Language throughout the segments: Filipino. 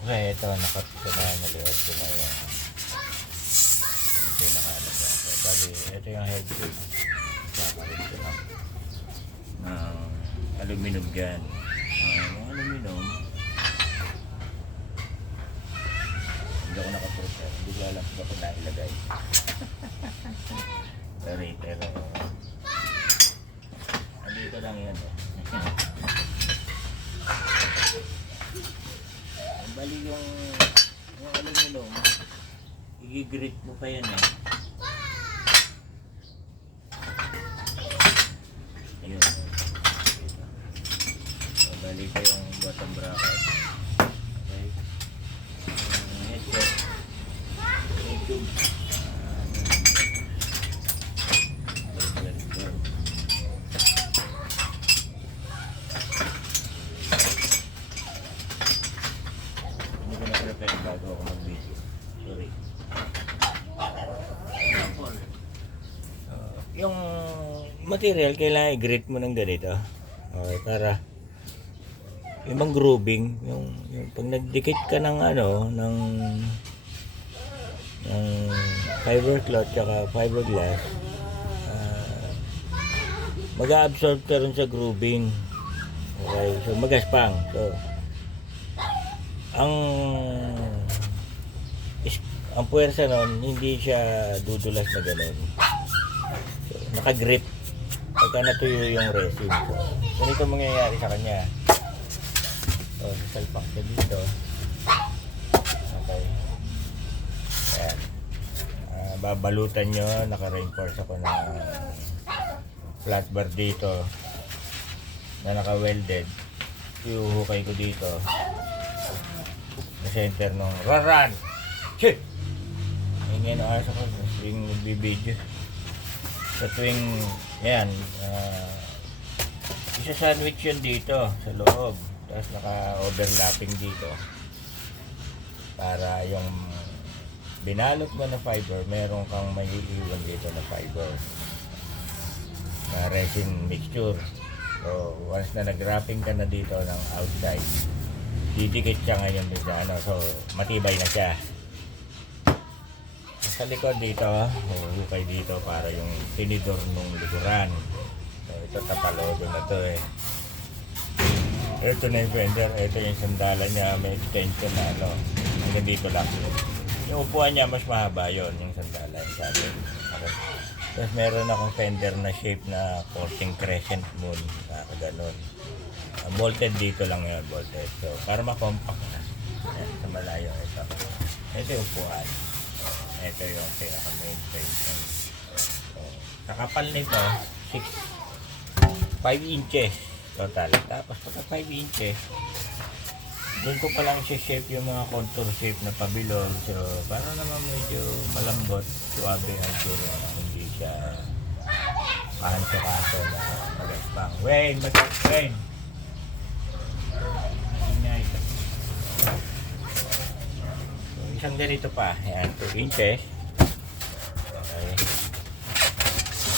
Okay, ito, nakat ko na, naliot ko na yung pinaka-alaga. So, bali, ito yung head tube. Kakarit ko lang. Aluminum gan. Yung aluminum, hindi ako nakaprepare. Hindi ko alam kung bakit nailagay. Sorry, pero andito lang yan eh. Bali yung aluminum, i-grate mo pa yan eh. Ayun. So, bali pa yung bottom bracket. Okay. Headset. YouTube. Bago ako mag-video. Sorry. Yung material, kailangan i-grate mo ng ganito. Okay, para yung bang grooving, yung pag nagdikit ka ng ng fiber cloth tsaka fiberglass, mag-absorb ka rin sa grooving. Okay, so magaspang. So ang puwersa nun, hindi siya dudulas na gano'n. So, naka-grip pagka natuyo yung resin. So, ganito mangyayari sa kanya. So, sasalpak siya dito. Okay. Ayan. Babalutan nyo, naka-reinforce ako ng flat bar dito na naka-welded. Iuhukay ko dito sa center ng raran. Shit! Ngayon ang asa ko sa tuwing nagbibideo. Sa tuwing, yan, isa sandwich yun dito sa loob. Tapos naka-overlapping dito. Para yung binalot mo na fiber, meron kang may iiwan dito na fiber. Na resin mixture. So, once na nag-wrapping ka na dito ng outside, didikit siya ngayon dito, so matibay na siya. Sa likod dito, hukay dito para yung tinidor nung likuran. So, ito tapalodo na to eh. Ito na yung fender, ito yung sandala niya, may extension na hanggang dito lang. Yung upuan niya mas mahaba yon, yung sandala yung sabi. Okay. Tapos meron akong fender na shape na porting crescent moon, ganon. Bolted dito lang yun, bolted. So, para ma-compact na. Ayan, sa malayo ito. Ito yung upuan. Ito yung pinaka-main station. So, sa kapal nito, 5 inches total. Tapos pagka 5 inches, doon ko palang shape yung mga contour shape na pabilog. So, para naman medyo malambot, suabe ang tsura. Hindi siya kahanso-kaso na magaspang. Wayne! Wayne! So, isang ganito pa. Ayan, 2 inches. Okay.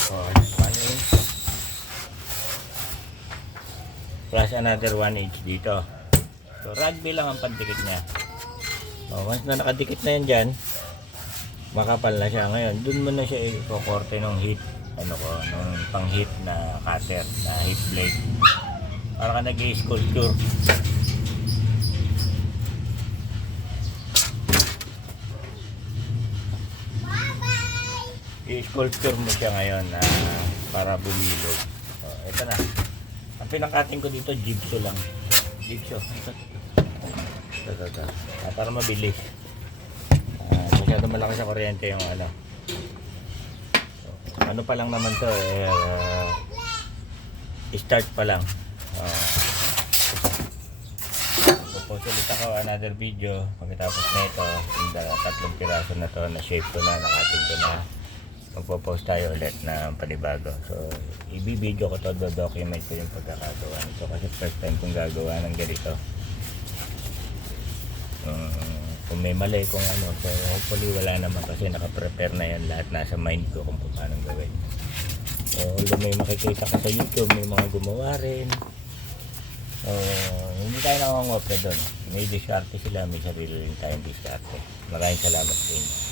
So, 1 inch. Plus another 1 inch dito. So, rugby lang ang pandikit niya. So, once na nakadikit na yan dyan, makapal na siya. Ngayon, dun mo na siya i-korte ng heat, ng pang heat na cutter, na heat blade. Para ka nag-i-sculpture. I-sculpture mo siya ngayon para bumilog. So, ito na. Ang pinakating ko dito, jigsaw lang. Jigsaw. Ito. Para mabilis. Masyado malaki sa kuryente yung So, pa lang naman to start pa lang. Post ulit ako another video pagkatapos nito. Yung 3 piraso na to na shape ko na, nakating ko na. Magpo-post tayo ulit na panibago. So, i-video ko to, document ko yung pagkakagawa nito kasi first time kong gagawa ng ganito. Kung may mali kung so hopefully wala naman kasi naka-prepare na yan lahat, nasa mind ko kung paano gawin. So, may makikita ka sa YouTube, may mga gumawa rin. So, hindi tayo nakangopya doon. may diskarte sila, may sarili rin tayong diskarte. Maraming salamat sa inyo.